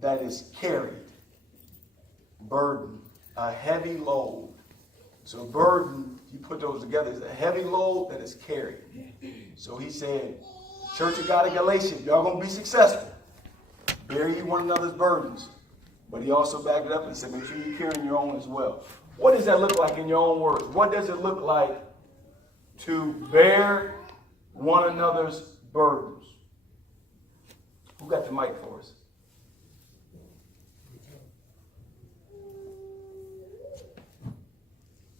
that is carried. Burden, a heavy load. So burden, you put those together, is a heavy load that is carried. So he said, Church of God of Galatia, y'all going to be successful. Bear ye one another's burdens. But he also backed it up and said, make sure you're carrying your own as well. What does that look like in your own words? What does it look like to bear one another's burdens? Who got the mic for us?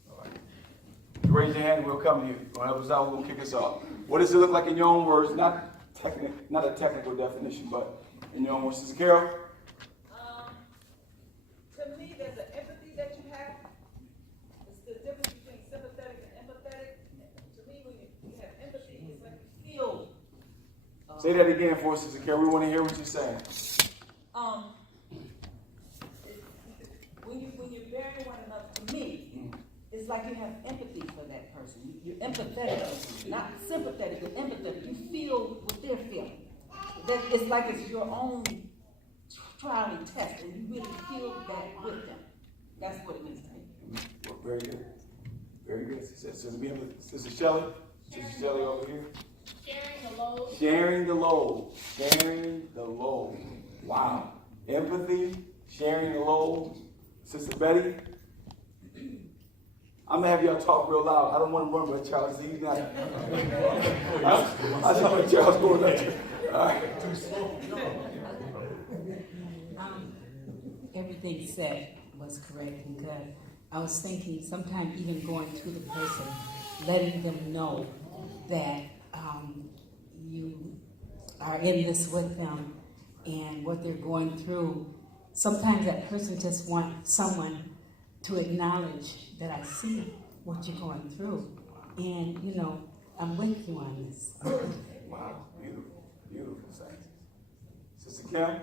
All right. Raise your hand and we'll come to you. When help us out, we're going to kick us off. What does it look like in your own words? Not a technical definition, but in your own words. Sister Carol? To me, there's an empathy that you have. It's the difference between sympathetic and empathetic. To me, when you have empathy, it's like you feel. Say that again for us, Sister Carol. We want to hear what you're saying. When you're bearing one another, to me, it's like you have empathy for that person. You're empathetic, not sympathetic, but empathetic. You feel what they're feeling. That it's like it's your own trial and test, and you really feel that with them. That's what it means to me. Well, very good. Very good. Sister Shelley. Sister Shelley over here. Sharing the load. Sharing the load. Sharing the load. Wow. Empathy, sharing the load. Sister Betty. I'm going to have y'all talk real loud. I don't want to run with Charles. He's not. I just want Charles going up there. All right. Everything said was correct and good. I was thinking sometimes even going to the person, letting them know that you are in this with them and what they're going through. Sometimes that person just wants someone to acknowledge that I see what you're going through. And, you know, I'm with you on this. Wow. Beautiful. Beautiful things. Sister Kim,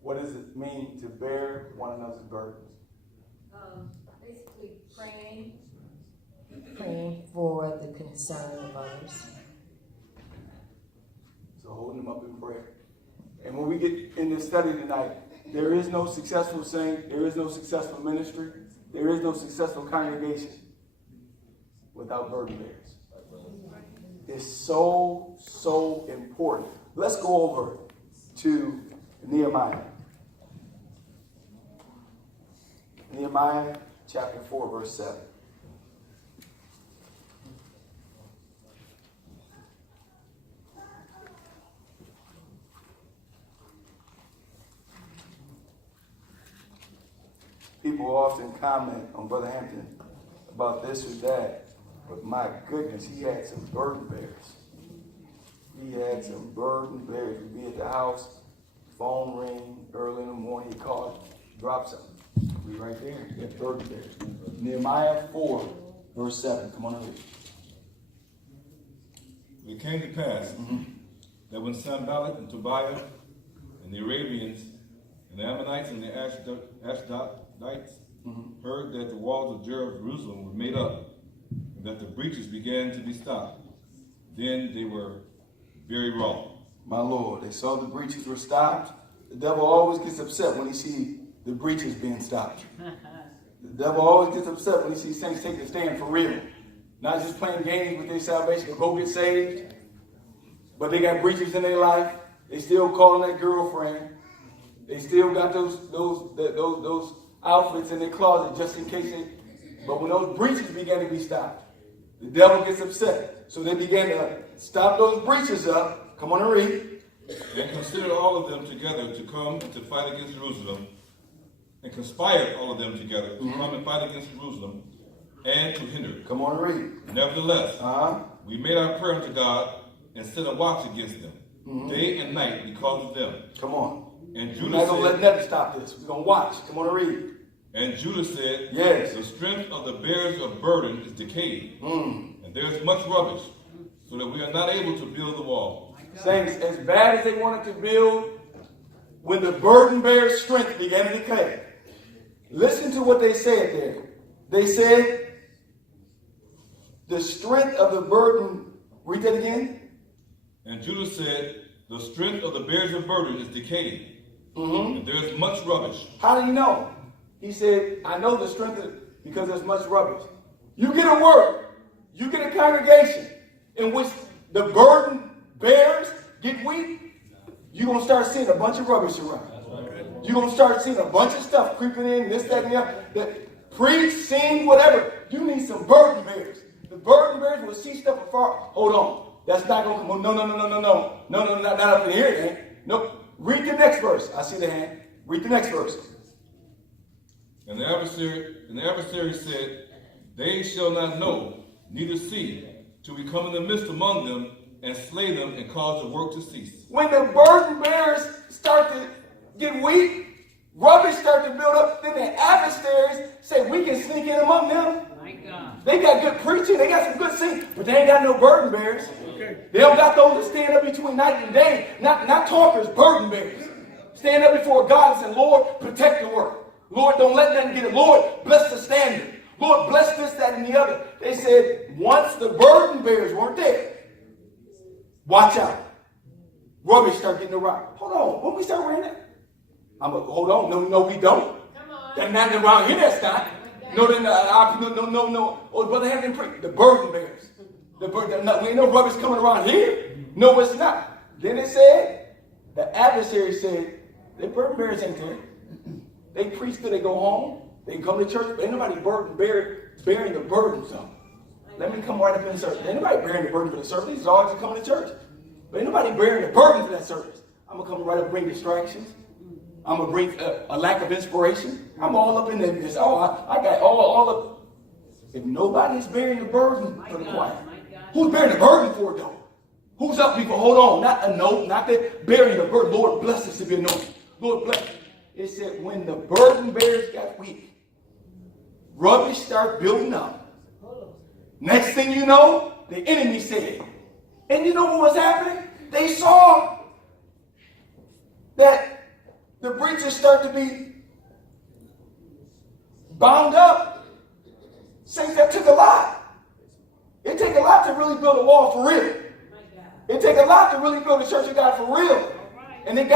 what does it mean to bear one another's burdens? Basically praying for the concern of others. So holding them up in prayer. And when we get in this study tonight, there is no successful saint, there is no successful ministry, there is no successful congregation without burden bearers. It's so, so important. Let's go over to Nehemiah. Nehemiah chapter 4, verse 7. People often comment on Brother Hampton about this or that, but my goodness, he had some burden bearers. He had some burden bearers. He'd be at the house, phone ring early in the morning, he'd call, drop something. Be right there. He had burden bearers. Nehemiah 4, verse 7. Come on and read. It came to pass that when Sanballat and Tobiah and the Arabians and the Ammonites and the Ashdodites heard that the walls of Jerusalem were made up, and that the breaches began to be stopped, then they were very wroth. My Lord, they saw the breaches were stopped. The devil always gets upset when he sees the breaches being stopped. The devil always gets upset when he sees saints take a stand for real. Not just playing games with their salvation, go get saved, but they got breaches in their life. They still calling that girlfriend. They still got those outfits in their closet just in case but when those breaches began to be stopped, the devil gets upset. So they began to stop those breaches up. Come on and read. And considered all of them together to come and to fight against Jerusalem, and conspired all of them together to come and fight against Jerusalem, and to hinder it. Come on and read. Nevertheless, we made our prayer unto God, and set a watch against them, day and night because of them. Come on. And We're Judah not going to let said, nothing stop this. We're going to watch. Come on and read. and Judah said, Yes. the strength of the bearers of burden is decayed, and there is much rubbish, so that we are not able to build the wall. Saints, as bad as they wanted to build, when the burden bearer's strength began to decay, listen to what they said there. They said, the strength of the burden, read that again. And Judah said, the strength of the bearers of burden is decayed, and there is much rubbish. How do you know? He said, I know the strength of it because there's much rubbish. You get a word, you get a congregation in which the burden bearers get weak, you're going to start seeing a bunch of rubbish around. You're going to start seeing a bunch of stuff creeping in, this, that, and the other. That preach, sing, whatever. You need some burden bearers. The burden bearers will see stuff afar. Hold on. That's not going to come on. No, not up in here, it ain't. Nope. Read the next verse. I see the hand. Read the next verse. And the adversary said, they shall not know, neither see, till we come in the midst among them and slay them and cause the work to cease. When the burden bearers start to get weak, rubbish start to build up, then the adversaries say we can sneak in among them. My God. They got good preaching, they got some good singing, but they ain't got no burden bearers. Okay. They don't got those that stand up between night and day, not talkers, burden bearers. Stand up before God and say, Lord, protect the work. Lord, don't let nothing get it. Lord, bless the standard. Lord, bless this, that, and the other. They said, once the burden bearers weren't there, watch out. Rubbish start getting around. Hold on. When we start wearing that? Hold on. No, we don't. Come on. There's nothing around here that's not. No. Oh, Brother Hampton preached. The burden bearers. We ain't no rubbish coming around here. No, it's not. Then it said, the adversary said, the burden bearers ain't there. They preach till they go home. They can come to church, but ain't nobody bearing the burdens of. Let me come right up in the service. Ain't nobody bearing the burden for the service. These always coming to church. But ain't nobody bearing the burden for that service. I'm going to come right up and bring distractions. I'm going to bring a lack of inspiration. I'm all up in there. I got all of. If nobody's bearing the burden for the choir, who's bearing the burden for it though? Who's up before? Hold on. Not a note. Not that bearing the burden. Lord bless us to be anointed. Lord bless us. It said when the burden bearers got weak, rubbish started building up. Next thing you know, the enemy said, and you know what was happening? They saw that the breaches start to be bound up. Saints, that took a lot. It take a lot to really build a wall for real. It take a lot to really build a church of God for real. And it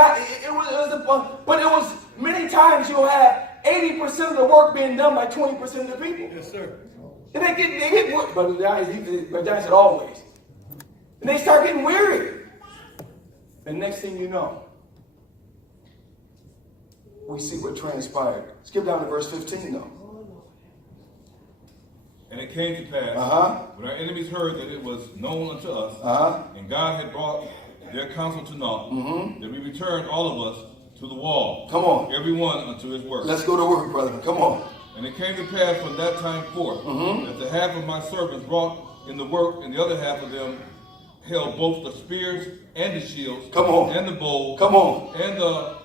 was many times you'll have 80% of the work being done by 20% of the people. Yes, sir. And they get work, but John said always. And they start getting weary. And next thing you know, we see what transpired. Skip down to verse 15 though. And it came to pass, when our enemies heard that it was known unto us, and God had brought their counsel to naught, that we returned all of us to the wall. Come on. Every one unto his work. Let's go to work, brother. Come on. And it came to pass from that time forth, that the half of my servants brought in the work, and the other half of them held both the spears and the shields, and the bow, and the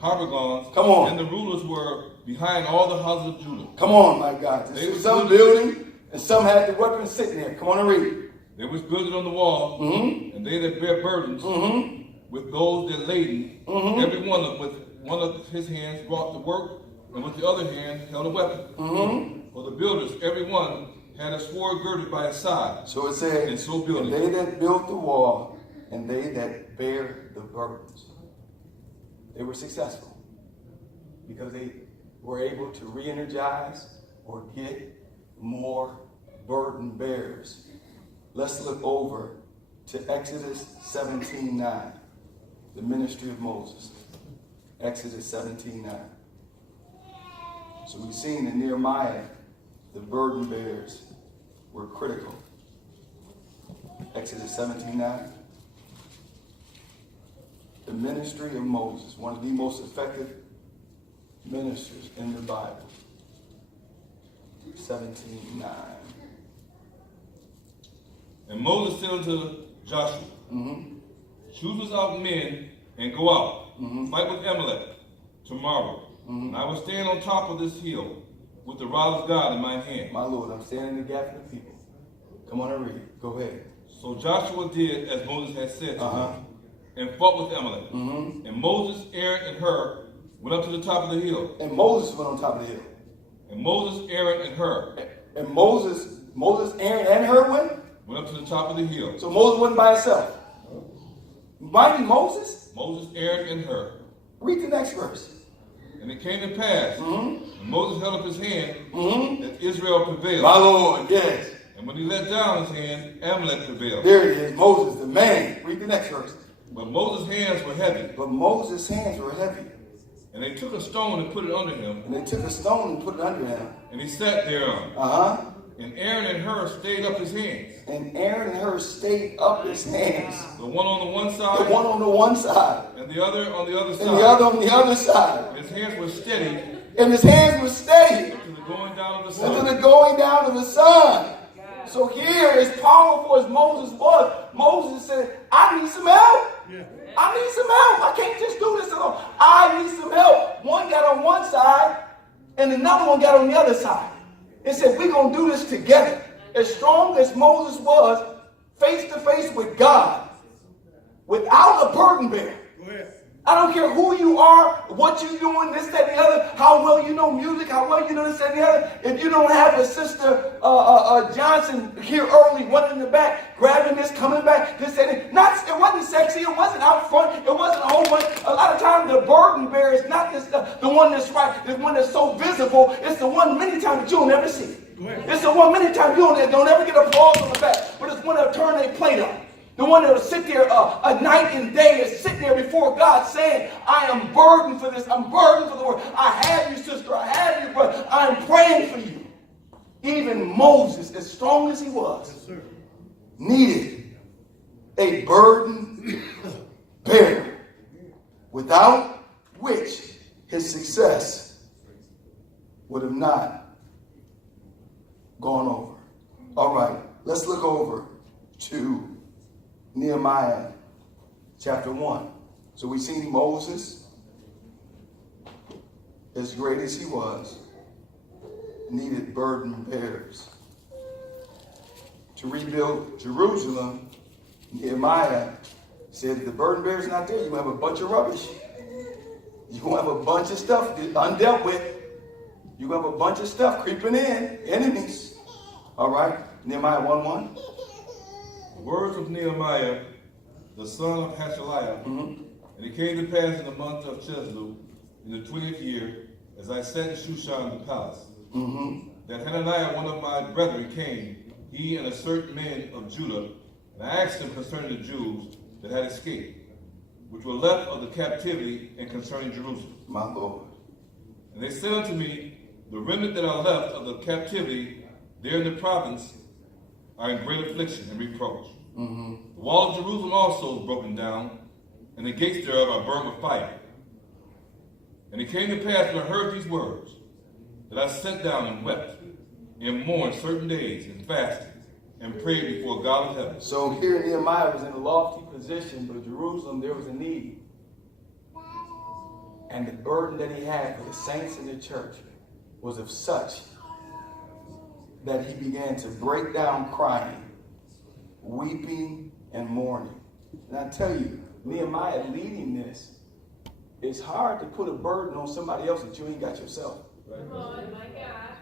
habergeons, and the rulers were behind all the houses of Judah. Come on, my God. They were some building, and some had the weapons sitting there. Come on and read. They was builded on the wall, and they that bear burdens, with those that laden, every one with one of his hands brought the work, and with the other hand held a weapon. For the builders, every one had a sword girded by his side. So it said, and so building. They that built the wall, and they that bear the burdens. They were successful because they were able to re-energize or get more burden bearers. Let's look over to Exodus 17:9, the ministry of Moses. Exodus 17:9. So we've seen in Nehemiah, the burden bearers were critical. Exodus 17:9. The ministry of Moses, one of the most effective ministers in the Bible. 17:9. And Moses said unto Joshua, choose us out men and go out, fight with Amalek tomorrow. And I will stand on top of this hill with the rod of God in my hand. My Lord, I'm standing in the gap for the people. Come on and read. Go ahead. So Joshua did as Moses had said to him, and fought with Amalek. And Moses, Aaron, and Hur went up to the top of the hill. And Moses went on top of the hill. And Moses, Aaron, and Hur. And Moses, Aaron, and Hur went up to the top of the hill. So Moses wasn't by himself. Mighty Moses? Moses, Aaron, and Hur. Read the next verse. And it came to pass, when Moses held up his hand, that Israel prevailed. My Lord, yes. And when he let down his hand, Amalek prevailed. There it is, Moses, the man. Read the next verse. But Moses' hands were heavy. But Moses' hands were heavy. And they took a stone and put it under him. And they took a stone and put it under him. And he sat thereon. Uh-huh. And Aaron and Hur stayed up his hands. And Aaron and Hur stayed up his hands. The one on the one side. The one on the one side. And the other on the other side. And the other on the other side. And his hands were steady. And his hands were steady. To the going down of the Until sun. the going down of the sun. So here, as powerful as Moses was, Moses said, I need some help. I need some help. I can't just do this alone. I need some help. One got on one side, and another one got on the other side. It said, we're going to do this together. As strong as Moses was, face to face with God, without a burden bearer. I don't care who you are, what you're doing, this, that, and the other, how well you know music, how well you know this, that, and the other. If you don't have a sister Johnson here early, one in the back, grabbing this, coming back, this, that, and it wasn't sexy, it wasn't out front, it wasn't a whole bunch. A lot of times the burden bearer is not this, the one that's right, the one that's so visible. It's the one many times that you'll never see. It's the one many times you don't ever get applause on the back, but it's one that'll turn their plate up. The one that will sit there a night and day is sitting there before God saying, I am burdened for this. I'm burdened for the word. I have you, sister. I have you, brother. I am praying for you. Even Moses, as strong as he was, needed a burden bearer, without which his success would have not gone over. All right, let's look over to Nehemiah chapter 1. So we've seen Moses, as great as he was, needed burden bearers. To rebuild Jerusalem, Nehemiah said, if the burden bearer's not there, you have a bunch of rubbish. You have a bunch of stuff undealt with. You have a bunch of stuff creeping in, enemies. All right, Nehemiah 1:1. The words of Nehemiah, the son of Hashaliah. And it came to pass in the month of Chislev, in the 20th year, as I sat in Shushan the palace, that Hananiah, one of my brethren, came, he and a certain man of Judah, and I asked him concerning the Jews that had escaped, which were left of the captivity, and concerning Jerusalem. My Lord. And they said unto me, the remnant that are left of the captivity there in the province are in great affliction and reproach. The wall of Jerusalem also is broken down, and the gates thereof are burned with fire. And it came to pass when I heard these words, that I sat down and wept, and mourned certain days, and fasted, and prayed before God of heaven. So here Nehemiah was in a lofty position, but Jerusalem, there was a need. And the burden that he had for the saints in the church was of such that he began to break down crying, weeping, and mourning. And I tell you, Nehemiah leading this, it's hard to put a burden on somebody else that you ain't got yourself. Come on, my God.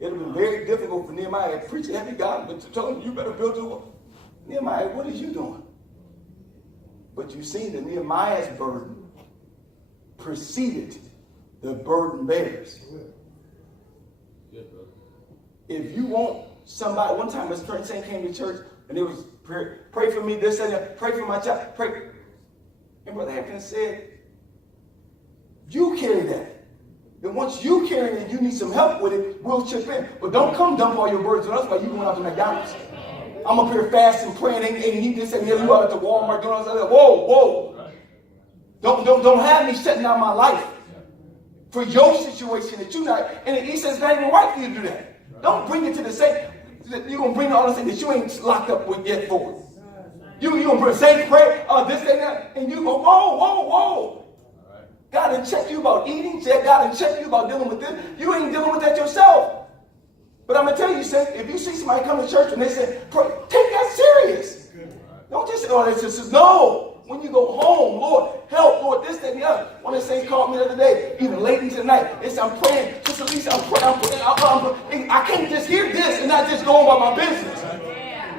It would have been very difficult for Nehemiah to preach a heavy God, but to tell him, you better build your wall. Nehemiah, what are you doing? But you see that Nehemiah's burden preceded the burden bearers. If you want somebody, one time a certain saint came to church and it was pray for me, this and that, pray for my child, pray. And Brother Hampton said, you carry that. Then once you carry it and you need some help with it, we'll chip in. But don't come dump all your burdens on us while you going out to McDonald's. I'm up here fasting, praying, and he just said, yeah, you out at the Walmart doing all that. Whoa. Don't have me shutting down my life for your situation that you not. And he says, it's not even right for you to do that. Don't bring it to the same. You're going to bring all the things that you ain't locked up with yet for. You're going to bring same prayer, this, that, and you go, whoa. God done check you about eating. God done check you about dealing with this. You ain't dealing with that yourself. But I'm going to tell you, if you see somebody come to church and they say, pray, take that serious. Don't just say, oh, this is no. When you go home, Lord, help, Lord, this, that, and the other. One of the saints called me the other day, even late into the night. They said, I'm praying. Sister Lisa, I'm praying. I can't just hear this and not just go on about my business.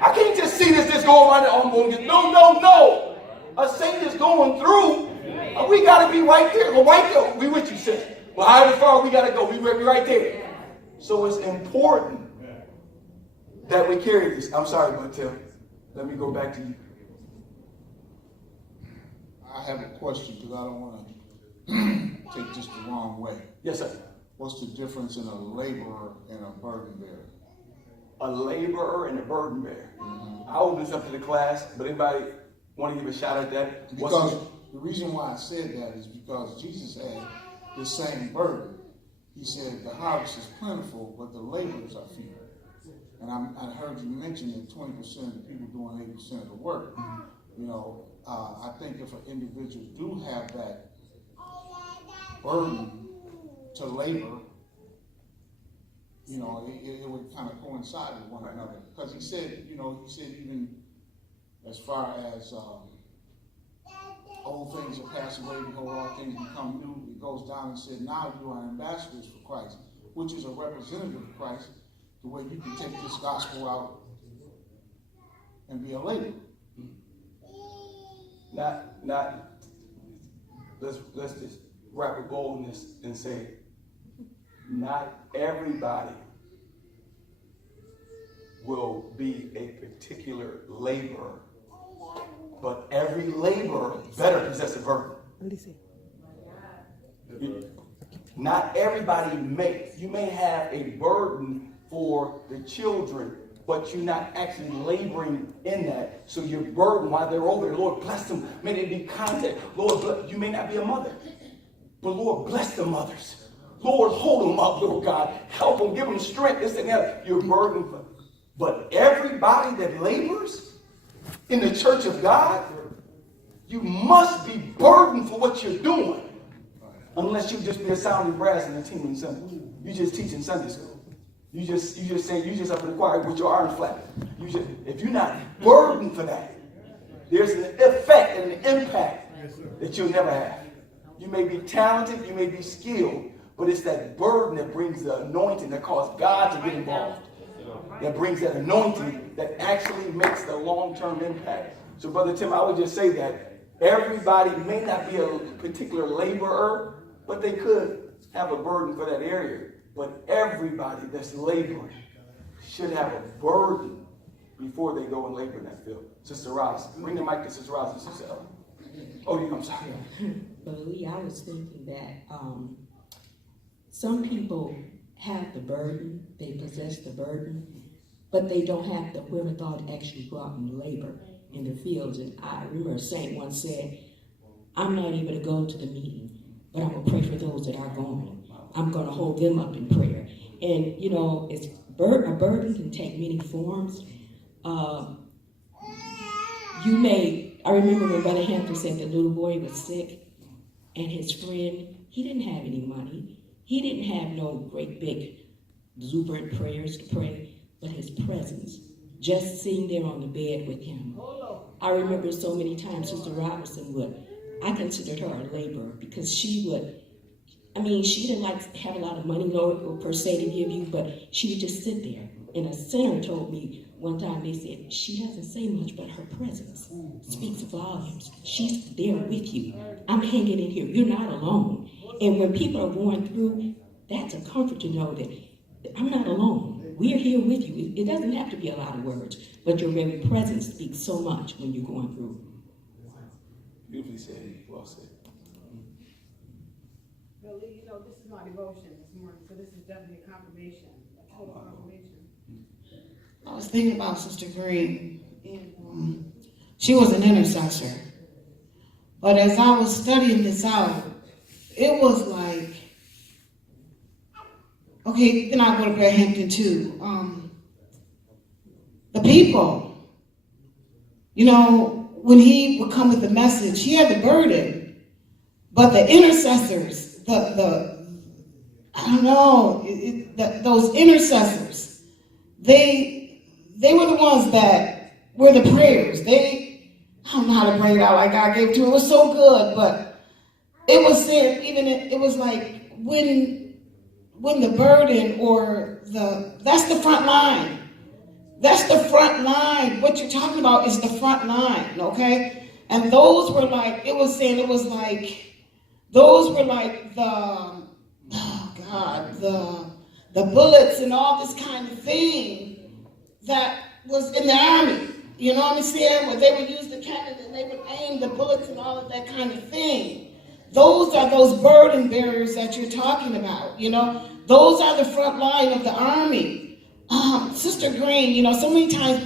I can't just see this go around and I'm going to get, no. A saint is going through We got to be right there. Well, right there. We with you, sis. Well, however far we got to go, we will be right there. So it's important that we carry this. I'm sorry, but Tim, let me go back to you. I have a question because I don't want to take this the wrong way. Yes, sir. What's the difference in a laborer and a burden bearer? A laborer and a burden bearer. I opened this up to the class, but anybody want to give a shot at that? Because the reason why I said that is because Jesus had the same burden. He said the harvest is plentiful, but the laborers are few. And I heard you mention that 20% of the people doing 80% of the work. You know, I think if an individual do have that burden to labor, you know, it would kind of coincide with one another. Because he said even as far as old things are passed away, behold, all things become new. It goes down and said, now you are ambassadors for Christ, which is a representative of Christ, the way you can take this gospel out and be a laborer. Let's just wrap a bow in this and say, not everybody will be a particular laborer, but every laborer better possess a burden. Not everybody you may have a burden for the children, but you're not actually laboring in that. So your burden while they're over there, Lord bless them. May they be contact. Lord, you may not be a mother, but Lord bless the mothers. Lord, hold them up, Lord God. Help them, give them strength, this and that. Your burden. But everybody that labors in the church of God, you must be burdened for what you're doing. Unless you just be a sounding brass in a team on Sunday. You just teach in Sunday school. You just up in the choir with your arms flat. If you're not burdened for that, there's an effect and an impact that you'll never have. You may be talented, you may be skilled, but it's that burden that brings the anointing that causes God to get involved. That brings that anointing that actually makes the long-term impact. So, Brother Tim, I would just say that everybody may not be a particular laborer, but they could have a burden for that area. But everybody that's laboring should have a burden before they go and labor in that field. Sister Ross, bring the mic to Sister Ross and Sister Ellen. Oh, I'm sorry. Brother Lee, I was thinking that some people have the burden, they possess the burden, but they don't have the wherewithal to actually go out and labor in the fields. And I remember a saint once said, I'm not able to go to the meeting, but I'm going to pray for those that are going. I'm going to hold them up in prayer. And, you know, a burden can take many forms. I remember when Brother Hampton said the little boy was sick, and his friend, he didn't have any money. He didn't have no great big exuberant prayers to pray, but his presence, just sitting there on the bed with him. I remember so many times Sister Robertson I considered her a laborer because she didn't like have a lot of money or per se to give you, but she would just sit there. And a sinner told me one time, they said, she doesn't say much, but her presence speaks volumes. She's there with you. I'm hanging in here. You're not alone. And when people are going through, that's a comfort to know that I'm not alone. We're here with you. It doesn't have to be a lot of words, but your very presence speaks so much when you're going through. Beautifully said. Well said. Well, you know, this is my devotion this morning, so this is definitely a confirmation, a total confirmation. I was thinking about Sister Green. And, she was an intercessor. But as I was studying this out, it was like, okay, then I go to Brother Hampton too. The people, you know, when he would come with the message, he had the burden, but the intercessors, those intercessors, they were the ones that were the prayers. I don't know how to bring it out like God gave it to me. It was so good, but it was said, it was like when the burden that's the front line. That's the front line. What you're talking about is the front line, okay? And those were like, it was like Those were like the bullets and all this kind of thing that was in the army. You know what I'm saying? Where they would use the cannon and they would aim the bullets and all of that kind of thing. Those are those burden bearers that you're talking about, you know. Those are the front line of the army. Sister Green, you know, so many times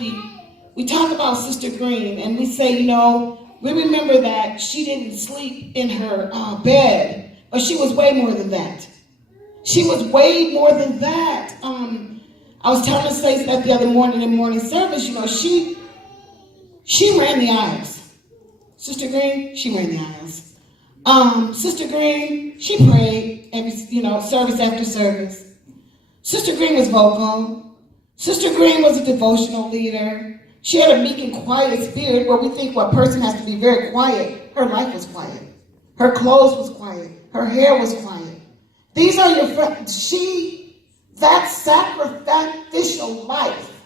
we talk about Sister Green and we say, you know, we remember that she didn't sleep in her bed, but she was way more than that. She was way more than that. I was telling the saints that the other morning in morning service, you know, she ran the aisles. Sister Green, she ran the aisles. Sister Green, she prayed every, you know, service after service. Sister Green was vocal. Sister Green was a devotional leader. She had a meek and quiet spirit where we think a person has to be very quiet. Her life was quiet. Her clothes was quiet. Her hair was quiet. These are your friends. That sacrificial life.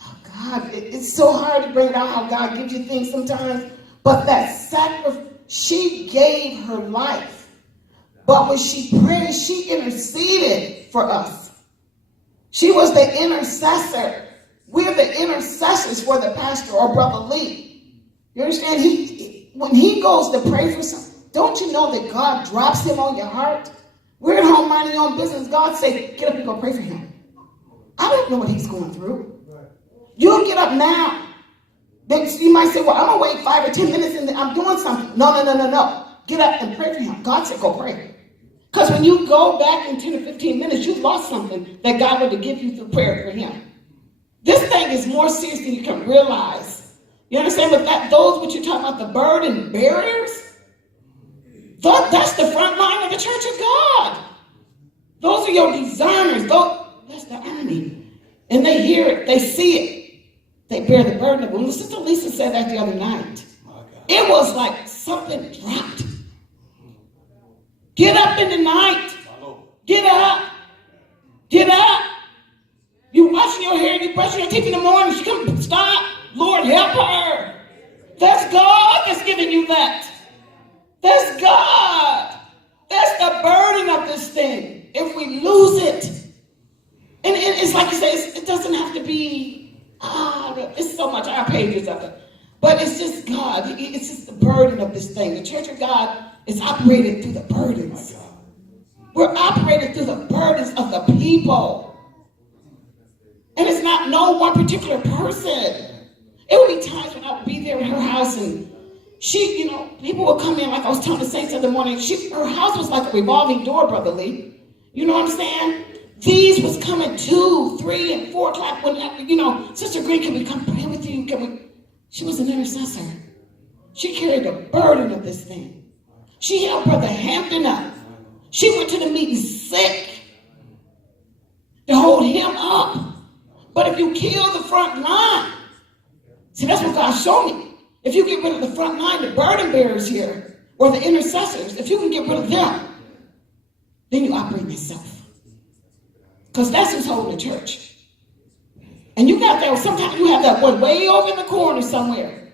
Oh God, it's so hard to bring out how God gives you things sometimes. But that sacrifice, she gave her life. But when she prayed, she interceded for us. She was the intercessor. We're the intercessors for the pastor or Brother Lee. You understand? When he goes to pray for something, don't you know that God drops him on your heart? We're at home minding your own business. God say, get up and go pray for him. I don't know what he's going through. You get up now. You might say, well, I'm going to wait 5 or 10 minutes and I'm doing something. No. Get up and pray for him. God said, go pray. Because when you go back in 10 or 15 minutes, you've lost something that God wanted to give you through prayer for him. This thing is more serious than you can realize. You understand? But those what you're talking about, the burden bearers, that's the front line of the church of God. Those are your discerners. That's the army. And they hear it. They see it. They bear the burden of it. When Sister Lisa said that the other night, it was like something dropped. Get up in the night. Get up. Get up. You washing your hair, you brushing your teeth in the morning. She comes, stop. Lord, help her. That's God that's giving you that. That's God. That's the burden of this thing. If we lose it, and it's like you say, it doesn't have to be, it's so much, our pages of it. But it's just God. It's just the burden of this thing. The Church of God is operated through the burdens. We're operated through the burdens of the people. And it's not no one particular person. It would be times when I would be there in her house and she, you know, people would come in, like I was telling the saints the other morning, her house was like a revolving door, Brother Lee. You know what I'm saying? These was coming 2, 3, and 4 o'clock when, you know, Sister Green, can we come pray with you? She was an intercessor. She carried the burden of this thing. She helped Brother Hampton up. She went to the meeting sick to hold him up. But if you kill the front line, see, that's what God showed me. If you get rid of the front line, the burden bearers here, or the intercessors, if you can get rid of them, then you operate yourself. Because that's who's holding the church. And you got that, sometimes you have that one way over in the corner somewhere.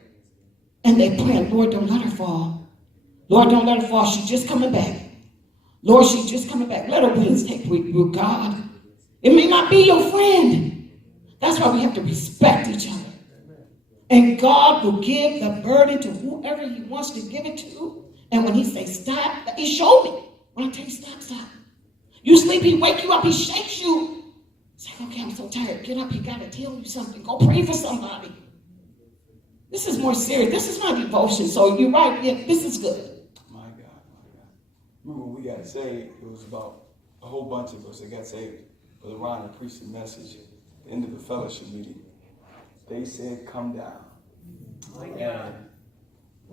And they pray, Lord, don't let her fall. Lord, don't let her fall. She's just coming back. Lord, she's just coming back. Let her wings take root, God. It may not be your friend. That's why we have to respect each other. And God will give the burden to whoever he wants to give it to. And when he says stop, he showed me. When I tell you stop. You sleep, he wake you up, he shakes you. Say, okay, I'm so tired. Get up, he got to tell you something. Go pray for somebody. This is more serious. This is my devotion. So you're right. Yeah, this is good. My God. Remember when we got saved, it was about a whole bunch of us that got saved. Brother Ron preached a message at the end of the fellowship meeting. They said, come down. And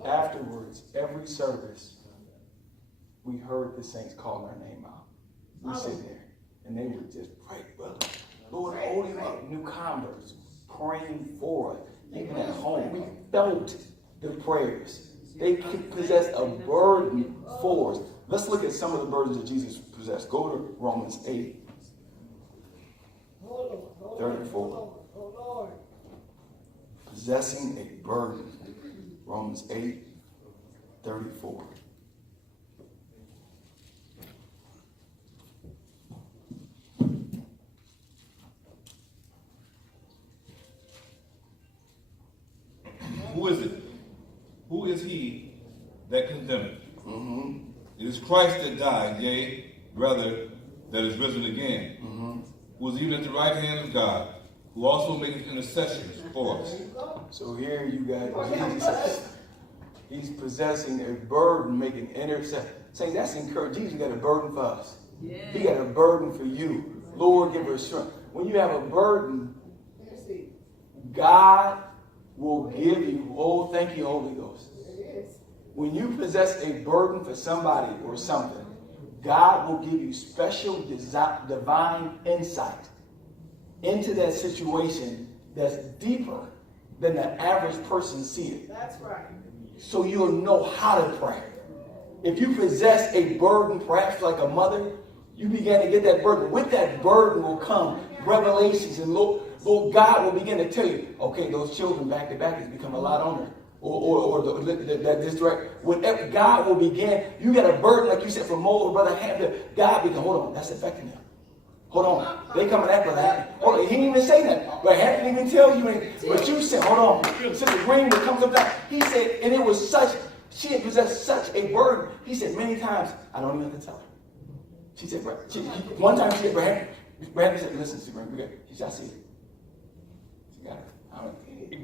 afterwards, every service, we heard the saints call our name out. We sit there, and they would just pray, brother. Lord, hold him up. New converts, praying for us. Even at home, we felt the prayers. They possessed a burden for us. Let's look at some of the burdens that Jesus possessed. Go to Romans 8, 34. Possessing a burden. Romans 8, 34. who is it? Who is he that condemneth? Mm-hmm. It is Christ that died, yea, rather, that is risen again, who is even at the right hand of God, who also maketh intercessions for us. So here you got Jesus. He's possessing a burden, making intercession. Saying that's encouraging. Jesus got a burden for us. He got a burden for you. Lord, give us strength. When you have a burden, God will give you, oh, thank you, Holy Ghost. When you possess a burden for somebody or something, God will give you special divine insight into that situation that's deeper than the average person sees it. That's right. So you'll know how to pray. If you possess a burden, perhaps like a mother, you begin to get that burden. With that burden will come revelations, and Lord God will begin to tell you, okay, those children back to back has become a lot on her. Or that distract. Whatever God will begin, you got a burden, like you said, for Mo or Brother Hampton. God begin, hold on, that's affecting them. Hold on, they coming at Brother Hampton. Hold on, he didn't even say that. Brother Hampton didn't even tell you anything. But you said, hold on. So the ring that comes up that. He said, and it was such, she had possessed such a burden. He said many times, I don't even have to tell her. She said, one time she said, Brother Hampton said, listen, she said, I see it. She got it.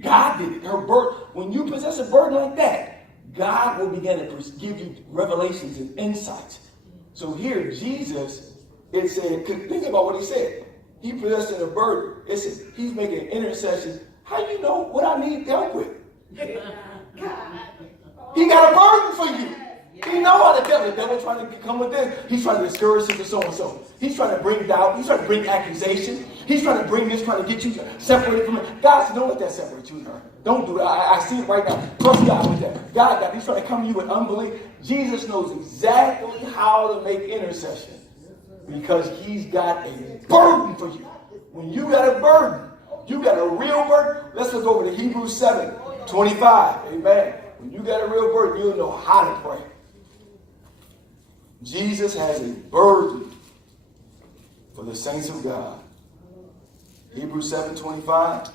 God did it. Her burden. When you possess a burden like that, God will begin to give you revelations and insights. So here, Jesus, it said, think about what he said. He possessed a burden. It says he's making intercessions. How do you know what I need help with? He got a burden for you. He know how the devil trying to come with this. He's trying to discourage you to so and so. He's trying to bring doubt. He's trying to bring accusation. He's trying to bring this, trying to get you separated from it. God said, don't let that separate you and her. Don't do it. I see it right now. Trust God with that. God, he's trying to come to you with unbelief. Jesus knows exactly how to make intercession because he's got a burden for you. When you got a burden, you got a real burden. Let's look over to Hebrews 7:25. Amen. When you got a real burden, you'll know how to pray. Jesus has a burden for the saints of God. Hebrews 7:25.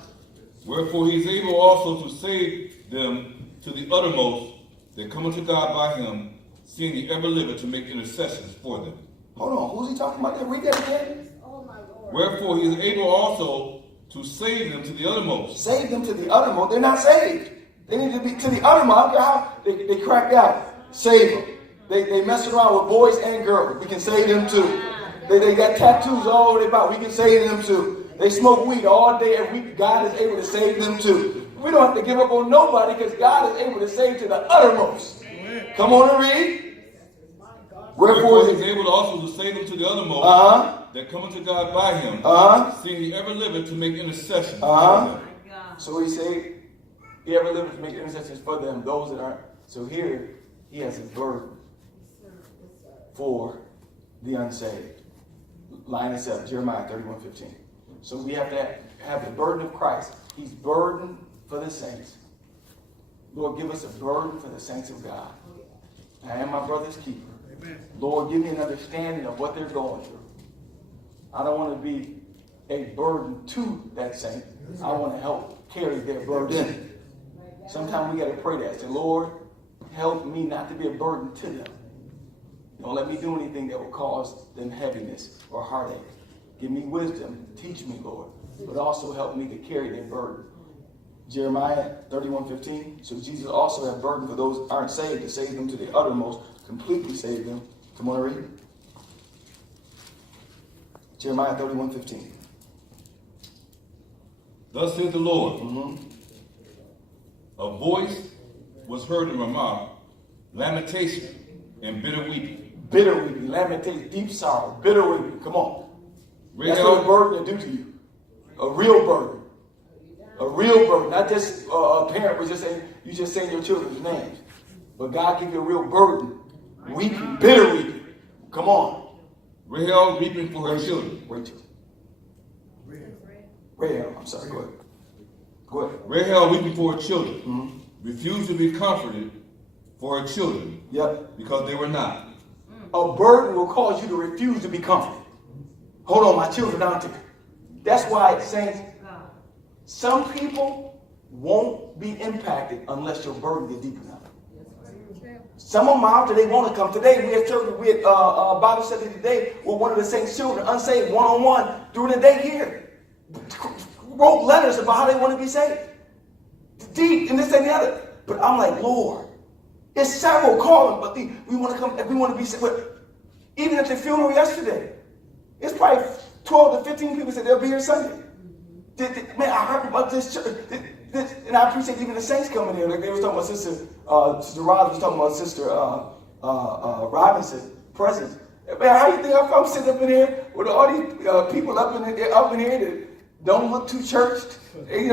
Wherefore he is able also to save them to the uttermost that come unto God by him, seeing he ever liveth to make intercessions for them. Hold on, who's he talking about there? Read that again. Oh my Lord. Wherefore he is able also to save them to the uttermost. Save them to the uttermost. They're not saved. They need to be to the uttermost. I don't care how they cracked out. Save them. They mess around with boys and girls. We can save them too. They got tattoos all over their body. We can save them too. They smoke weed all day every week. God is able to save them too. We don't have to give up on nobody because God is able to save to the uttermost. Come on and read. Wherefore he is able also to save them to the uttermost that come unto God by him, seeing he ever liveth to make intercessions for them. So he said, he ever liveth to make intercessions for them, those that aren't. So here, he has a burden for the unsaved. Line us up, Jeremiah 31:15. So we have to have the burden of Christ. He's burdened for the saints. Lord, give us a burden for the saints of God. I am my brother's keeper. Amen. Lord, give me an understanding of what they're going through. I don't want to be a burden to that saint. I want to help carry their burden. Sometimes we got to pray that. Say, Lord, help me not to be a burden to them. Don't let me do anything that will cause them heaviness or heartache. Give me wisdom. Teach me, Lord. But also help me to carry their burden. Jeremiah 31:15. So Jesus also had burden for those who aren't saved to save them to the uttermost, completely save them. Come on, read. Jeremiah 31:15. Thus saith the Lord, a voice was heard in Ramah, lamentation and bitter weeping. Bitter weeping, lamentation, deep sorrow, bitter weeping. Come on. That's what a burden will do to you. A real burden. A real burden. Not just a parent was just saying, you just saying your children's names. But God give you a real burden. Weeping, bitter weeping. Come on. Rahel weeping for her children. Rahel, I'm sorry, go ahead. Go ahead. Rahel weeping for her children. Refused to be comforted for her children. Yep. Because they were not. A burden will cause you to refuse to be comforted. Hold on, my children aren't there. That's why, saints, some people, won't be impacted unless your burden gets deep enough. Some of them out there, they want to come. Today, we had church, we had Bible study today with one of the saints' children, unsaved, one-on-one, during the day here. Wrote letters about how they want to be saved. Deep, and this and the other. But I'm like, Lord, it's several calling, but we want to come, we want to be saved. But even at the funeral yesterday, it's probably 12 to 15 people said they'll be here Sunday. Man, I heard about this church. And I appreciate even the saints coming in. Like they were talking about Sister Rod was talking about Sister Robinson presence. Man, how do you think I'm sitting up in here with all these people up in here that don't look too churched? And,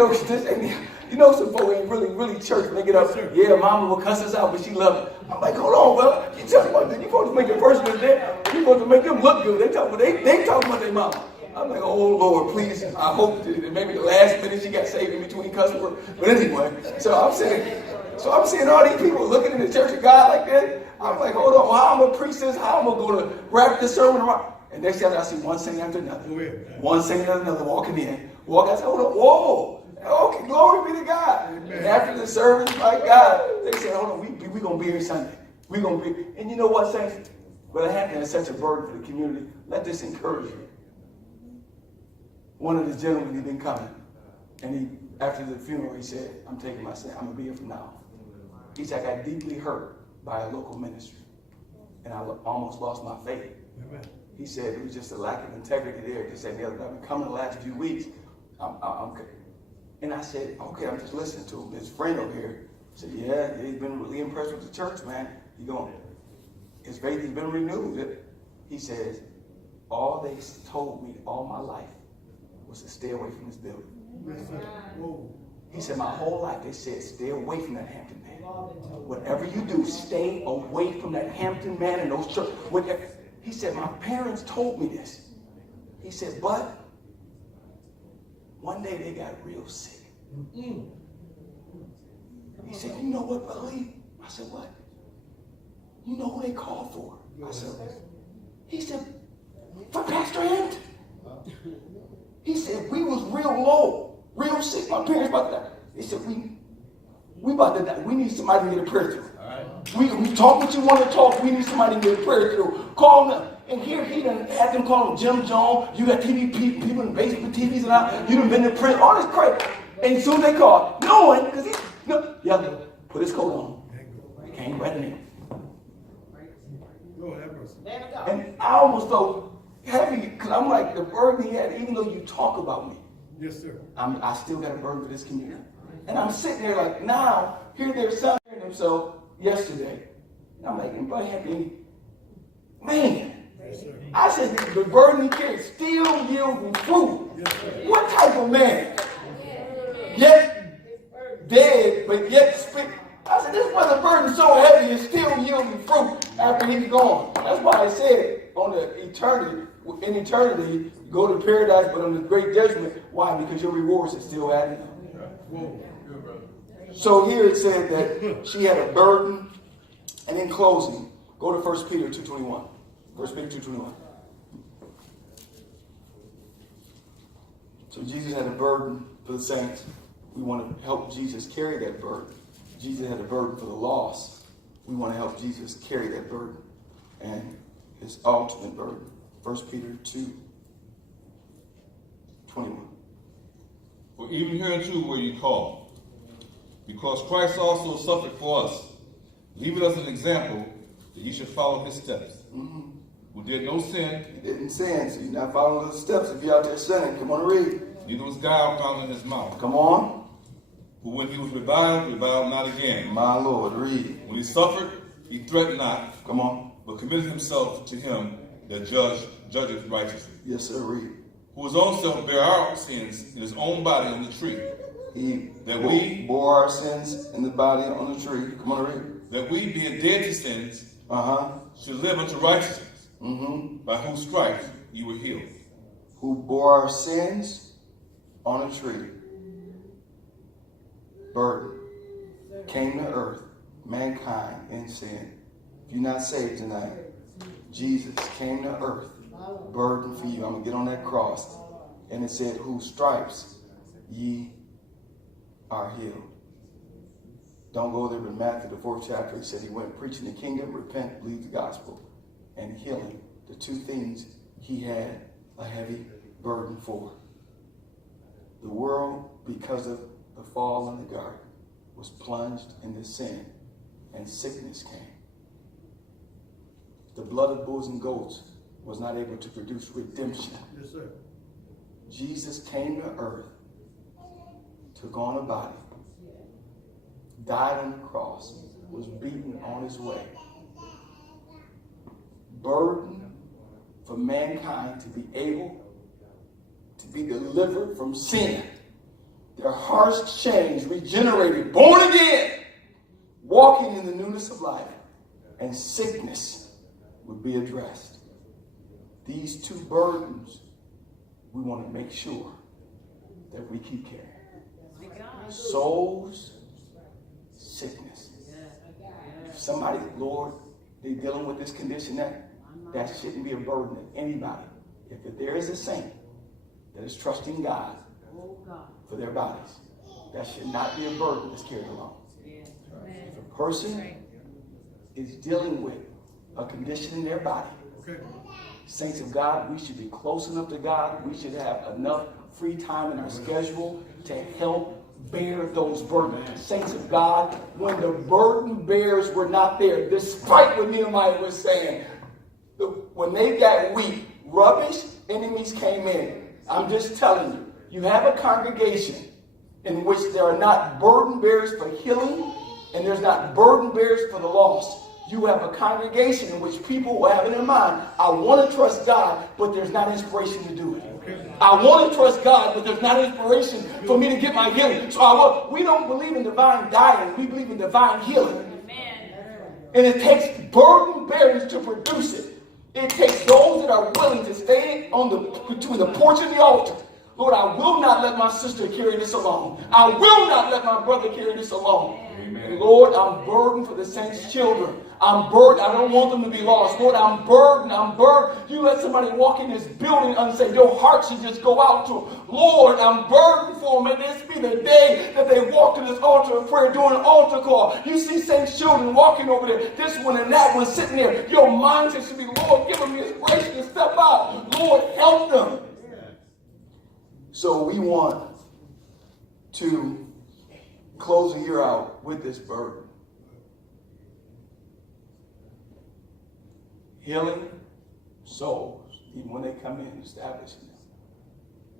some folk ain't really church when they get up. Yeah, Mama will cuss us out, but she loves it. I'm like, hold on, well, you talking about that? You supposed to make your person that's there. You supposed to make them look good. They talking about their mama. I'm like, oh Lord, please. I hope that maybe the last minute she got saved in between cuss words. But anyway, so I'm seeing all these people looking in the church of God like that. I'm like, hold on, how am I preach this? How am I going to wrap this sermon around? And next time I see one saint after another. One saint after another walking in. I said, hold on, whoa. Okay, glory be to God. Amen. And after the service, my God, they said, hold on, we're going to be here Sunday. We're going to be. And you know what, saints? Brother Hampton has such a burden for the community. Let this encourage you. One of the gentlemen, he'd been coming. And after the funeral, he said, I'm taking my stand. I'm going to be here from now. He said, I got deeply hurt by a local ministry. And I almost lost my faith. Amen. He said it was just a lack of integrity there. He said, I've been coming the last few weeks. And I said, okay, I'm just listening to him. His friend over here said, yeah, he's been really impressed with the church, man. His faith has been renewed. He says, all they told me all my life was to stay away from this building. He said, my whole life they said, stay away from that Hampton man. Whatever you do, stay away from that Hampton man and those churches. He said, my parents told me this. He said, but one day they got real sick. He said, you know what, Brother Lee? I said, what? You know who they called for? I said, he said, for Pastor Hampton. He said, we was real low, real sick. My parents about to die. He said, we about to die. We need somebody to get a prayer through. We talk what you want to talk. We need somebody to get a prayer through. Call them. And here he done had them call him Jim Jones. You got TV people in basement TVs and all. You done been to print. All this crap. And as soon as they called, knowing, because put his coat on. He came right in. And I almost felt heavy because I'm like, the burden he had, even though you talk about me. Yes, sir. I still got a burden for this community. And I'm sitting there like, now, here they're celebrating themselves yesterday. And I'm like, Brother Hampton, man. Yes, sir. I said, the burden he carries still yielding fruit. Yes, sir. What type of man? Yet dead, but yet spit. I said, this brother burden so heavy is still yielding fruit after he's gone. That's why I said in eternity, go to paradise, but on the great judgment. Why? Because your rewards are still adding up. So here it said that she had a burden. And in closing, go to 1 Peter 2:21. 1 Peter 2:21. So Jesus had a burden for the saints. We want to help Jesus carry that burden. Jesus had a burden for the lost. We want to help Jesus carry that burden and his ultimate burden. 1 Peter 2:21. For even hereunto were you called, because Christ also suffered for us, leaving us an example that you should follow his steps. Mm-hmm. Who did no sin. He didn't sin, so you're not following those steps if you're out there sinning. Come on, read. Neither was guile found in his mouth. Come on. Who when he was reviled not again. My Lord, read. When he suffered, he threatened not. Come on. But committed himself to him that judgeth righteously. Yes, sir, read. Who his own self bare our sins in his own body on the tree. He bore our sins in the body on the tree. Come on, read. That we, being dead to sins, should live unto righteousness. Mm-hmm. By whose stripes you were healed. Who bore our sins on a tree. Burden. Came to earth. Mankind in sin. If you're not saved tonight, Jesus came to earth. Burden for you. I'm going to get on that cross. And it said, whose stripes ye are healed. Don't go there, but Matthew, the 4th chapter, he said he went preaching the kingdom, repent, believe the gospel, and healing, the two things he had a heavy burden for. The world, because of the fall in the garden, was plunged into sin, and sickness came. The blood of bulls and goats was not able to produce redemption. Yes, sir. Jesus came to earth, took on a body, died on the cross, was beaten on his way, burdened for mankind to be able to be delivered from sin, their hearts changed, regenerated, born again, walking in the newness of life, and sickness would be addressed. These two burdens we want to make sure that we keep carrying. Souls, sickness. If somebody, Lord, they're dealing with this condition, that shouldn't be a burden to anybody. If there is a saint that is trusting God for their bodies, that should not be a burden that's carried along. If a person is dealing with a condition in their body, saints of God, we should be close enough to God. We should have enough free time in our schedule to help bear those burdens. Saints of God, when the burden bearers were not there, despite what Nehemiah was saying, when they got weak, rubbish, enemies came in. I'm just telling you, you have a congregation in which there are not burden bearers for healing, and there's not burden bearers for the lost. You have a congregation in which people will have in their mind, I want to trust God, but there's not inspiration to do it. I want to trust God, but there's not inspiration for me to get my healing. So we don't believe in divine dying. We believe in divine healing. Amen. And it takes burden bearers to produce it. It takes those that are willing to stay between the porch and the altar. Lord, I will not let my sister carry this alone. I will not let my brother carry this alone. Amen. Lord, I'm burdened for the saints' children. I'm burdened. I don't want them to be lost. Lord, I'm burdened. I'm burdened. You let somebody walk in this building unsaved. Your heart should just go out to them. Lord, I'm burdened for them. And this be the day that they walk to this altar of prayer doing an altar call. You see saints' children walking over there. This one and that one sitting there. Your mindset should be, Lord, give them the inspiration to step out. Lord, help them. So we want to close the year out with this burden. Healing souls, even when they come in, establishing them.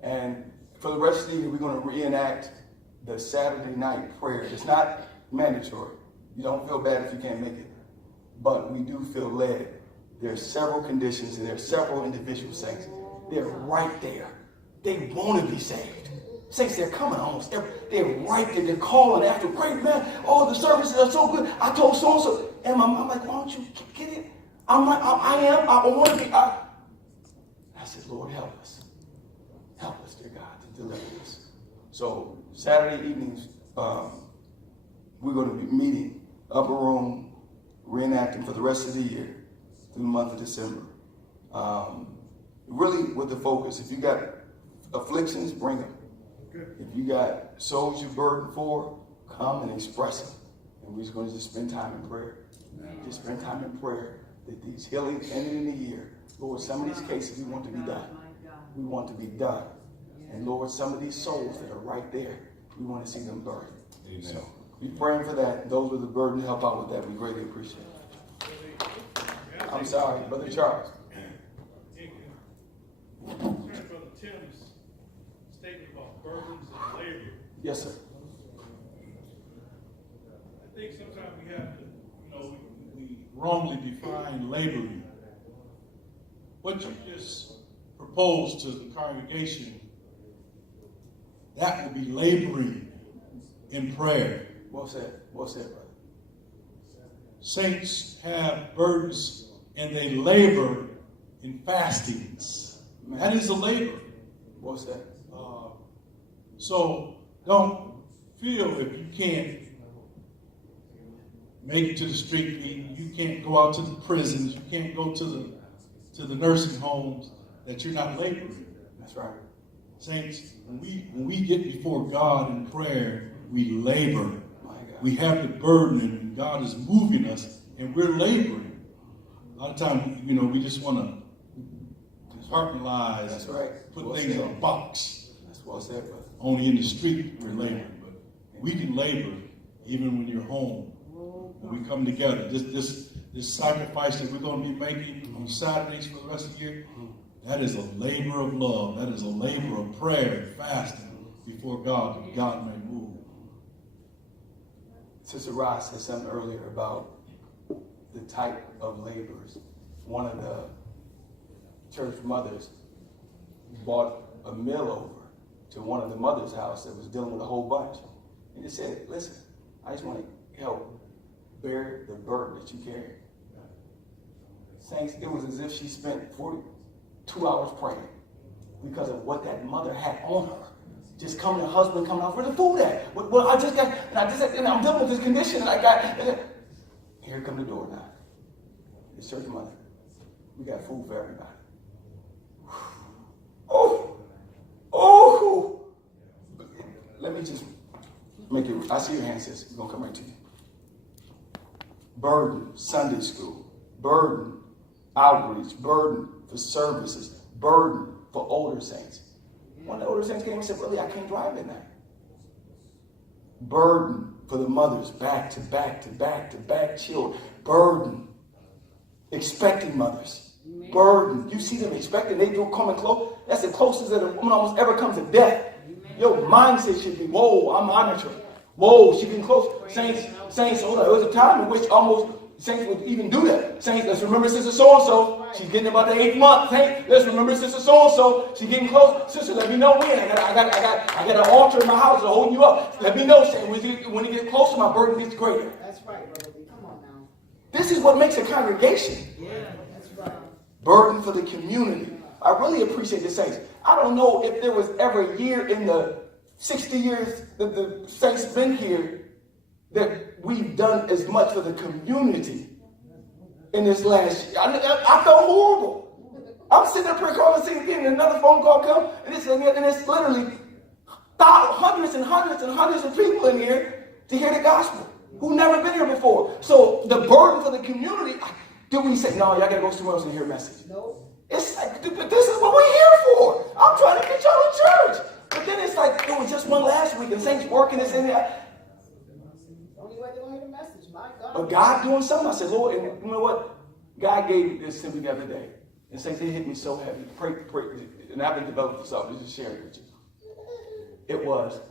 And for the rest of the year, we're going to reenact the Saturday night prayer. It's not mandatory. You don't feel bad if you can't make it. But we do feel led. There are several conditions and there are several individual saints. They're right there. They want to be saved. Saints, they're coming almost. They're right there. They're calling after. Great, man. Oh, the services are so good. I told so-and-so. And I'm like, why don't you get it? I want to be. I said, Lord, help us. Help us, dear God, to deliver us. So Saturday evenings, we're going to be meeting, upper room, reenacting for the rest of the year, through the month of December. Really with the focus. If you got afflictions, bring them. If you got souls you're burdened for, come and express them. And we're just going to just spend time in prayer. Just spend time in prayer that these healings ending in the year, Lord, some of these cases we want to be done. We want to be done. And Lord, some of these souls that are right there, we want to see them birthed. Amen. So be praying for that. Those with the burden to help out with that, we greatly appreciate it. I'm sorry, Brother Charles. Brother Tim's statement about burdens and labor. Yes, sir. I think sometimes we have to, we wrongly define laboring. What you just proposed to the congregation, that would be laboring in prayer. Well said. Well said, brother. Saints have burdens and they labor in fastings. That is a labor. Well said. So don't feel if you can't make it to the street meeting, you can't go out to the prisons, you can't go to the nursing homes, that you're not laboring. That's right. Saints, when we get before God in prayer, we labor. My God. We have the burden, and God is moving us, and we're laboring. A lot of times, we just want to compartmentalize. That's right. Put Well things said. in a box. That's well said, brother. Only in the street we're laboring, but we can labor even when you're home. When we come together, this sacrifice that we're going to be making on Saturdays for the rest of the year, that is a labor of love. That is a labor of prayer and fasting before God, that God may move. Sister Ross said something earlier about the type of laborers. One of the church mothers bought a meal over to one of the mother's house that was dealing with a whole bunch. And just said, listen, I just want to help bear the burden that you carry. Saints, it was as if she spent 42 hours praying because of what that mother had on her. Just coming, her husband coming out, where the food at? Well, and I'm dealing with this condition, and I got, here come the door now. This church mother, we got food for everybody. Oh, let me just make it, I see your hand, sis. We're going to come right to you. Burden, Sunday school. Burden, outreach. Burden for services. Burden for older saints. One of the older saints came and said, Brother Lee, I can't drive at night. Burden for the mothers, back to back to back to back children. Burden. Expecting mothers. Burden. You see them expecting, they do coming close. That's the closest that a woman almost ever comes to death. Your mindset should be, whoa, I'm monitoring. Whoa, she getting close. Saints, hold on. There was a time in which almost saints would even do that. Saints, let's remember Sister So-and-so. She's getting about the 8th month. Saints, let's remember Sister So-and-so. She's getting close. Sister, let me know when. I got an altar in my house to hold you up. Let me know, Saint. When you get closer, my burden gets greater. That's right, Brother Lee. Come on now. This is what makes a congregation. Yeah, that's right. Burden for the community. I really appreciate the saints. I don't know if there was ever a year in the 60 years that the saints been here that we've done as much for the community in this last year. I felt horrible. I'm sitting there praying, calling, getting another phone call come, and it's literally hundreds and hundreds and hundreds of people in here to hear the gospel who never been here before. So the burden for the community, do we say, no, y'all got to go somewhere else and hear a message? No. It's like, but this is what we're here for. I'm trying to get y'all to church. But then it's like, it was just one last week, and saints working this in there. The only way they're going to hear the message, my God. But God doing something. I said, Lord, and you know what? God gave me this to me the other day. And saints, it hit me so heavy. Pray, and I've been developing this up. Just to share it with you. It was,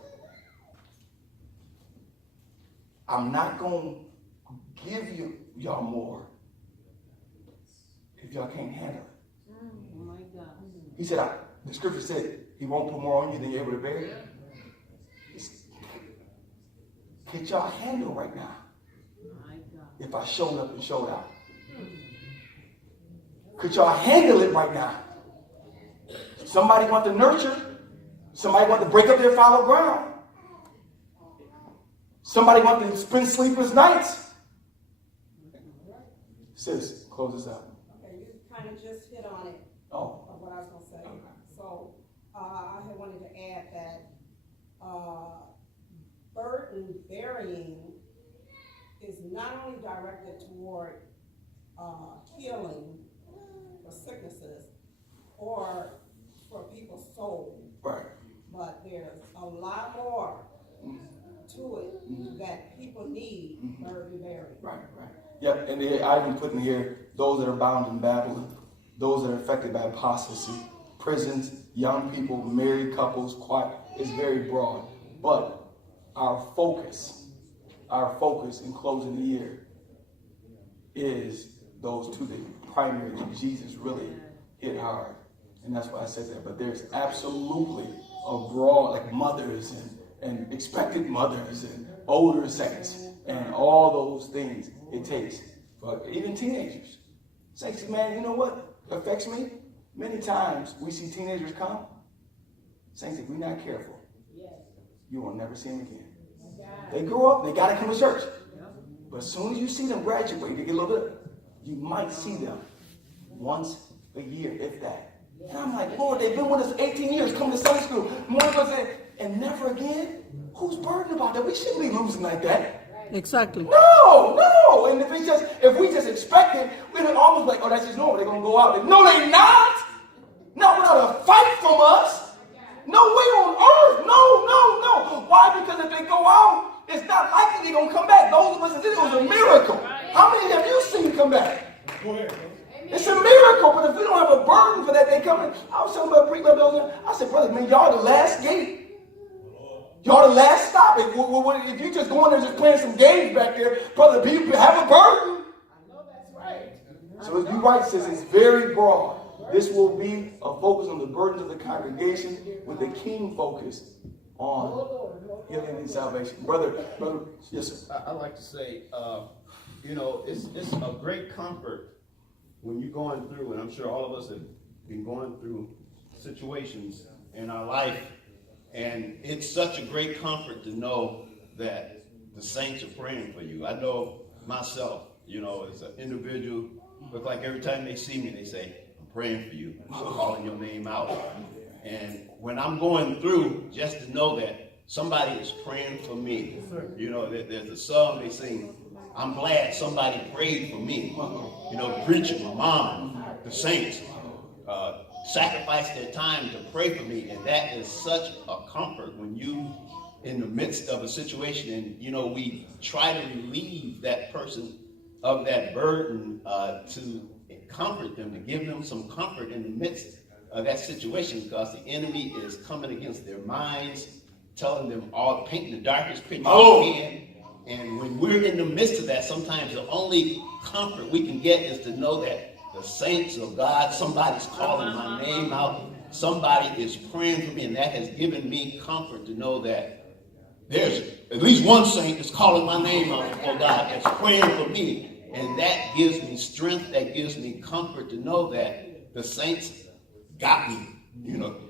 I'm not going to give y'all more if y'all can't handle it. Oh my God. He said, the scripture said, he won't put more on you than you're able to bear. Get y'all handle right now. My God. If I showed up and showed out. Could y'all handle it right now? Somebody want to nurture. Somebody want to break up their fallow ground. Somebody want to spend sleepless nights. Sis, close this out. Okay, you kind of just hit on it. Oh. Of what I was going to say. Okay. So I had wanted to add that burden bearing is not only directed toward healing for sicknesses or for people's soul, Right. but there's a lot more to it that people need burden bearing. Right. Yeah, and I even put in here those that are bound in Babylon, those that are affected by apostasy, prisons, young people, married couples, quiet. It's very broad. But our focus in closing the year is those two that primary that Jesus really hit hard. And that's why I said that. But there's absolutely a broad, like mothers and expected mothers and older saints and all those things it takes. But even teenagers. Saints, man, you know what affects me? Many times we see teenagers come. Saints, if we're not careful, you will never see them again. They grow up, they got to come to church. But as soon as you see them graduate, they get a little bit, you might see them once a year, if that. And I'm like, Lord, they've been with us 18 years, come to Sunday school. One of us, and never again, who's burdened about that? We shouldn't be losing like that. Exactly. No. And if we just expect it, we're almost like, oh, that's just normal. They're gonna go out. No, they're not. Not without a fight from us. No way on earth. No. Why? Because if they go out, it's not likely they're gonna come back. Those of us that did it was a miracle. How many have you seen come back? Go ahead. It's a miracle, but if we don't have a burden for that, they come in. I was talking about pre-club. I said, brother, man, y'all the last gate. Y'all the last stop. If you just go in there just playing some games back there, brother, people have a burden. I know that's right. So as you right, says it's very broad. This will be a focus on the burdens of the congregation with a keen focus on healing and salvation. Brother, yes, sir. I like to say, it's a great comfort when you're going through, and I'm sure all of us have been going through situations in our life, and it's such a great comfort to know that the saints are praying for you. I know myself, as an individual, look like every time they see me, they say, I'm praying for you, I'm calling your name out. And when I'm going through, just to know that somebody is praying for me. There's a song they sing, I'm glad somebody prayed for me. The preacher, my mom, the saints sacrificed their time to pray for me. And that is such a comfort when you in the midst of a situation and, we try to relieve that person of that burden to comfort them, to give them some comfort in the midst of that situation, because the enemy is coming against their minds, telling them all, painting the darkest picture they can. And when we're in the midst of that, sometimes the only comfort we can get is to know that the saints of God, somebody's calling my name out, somebody is praying for me, and that has given me comfort to know that there's at least one saint that's calling my name out before God, that's praying for me. And that gives me strength, that gives me comfort to know that the saints got me.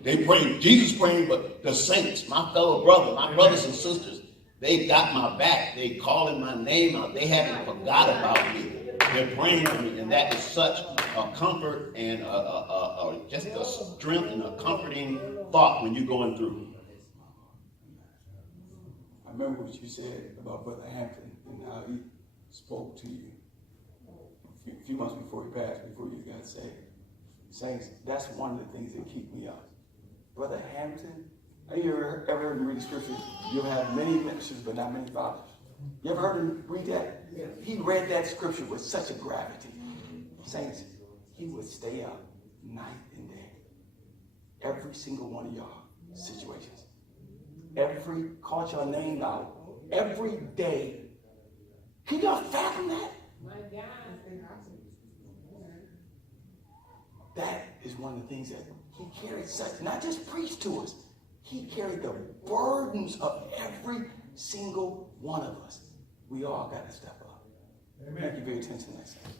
They praying, Jesus praying, but the saints, my fellow brother, my brothers and sisters, they got my back. They calling my name out. They haven't forgot about me. They're praying for me, and that is such a comfort and just a strength and a comforting thought when you're going through. I remember what you said about Brother Hampton and how he spoke to you a few months before he passed, before you got saved. Saints, that's one of the things that keep me up. Brother Hampton, have you ever heard him read the scriptures? You'll have many ministers, but not many fathers. You ever heard him read that? He read that scripture with such a gravity. Saints, he would stay up night and day. Every single one of y'all situations. Called your name out. Every day. Can y'all fathom that? That is one of the things that he carried such, not just preached to us, he carried the burdens of every single one of us. We all got to step up. Amen. Thank you for your attention next time.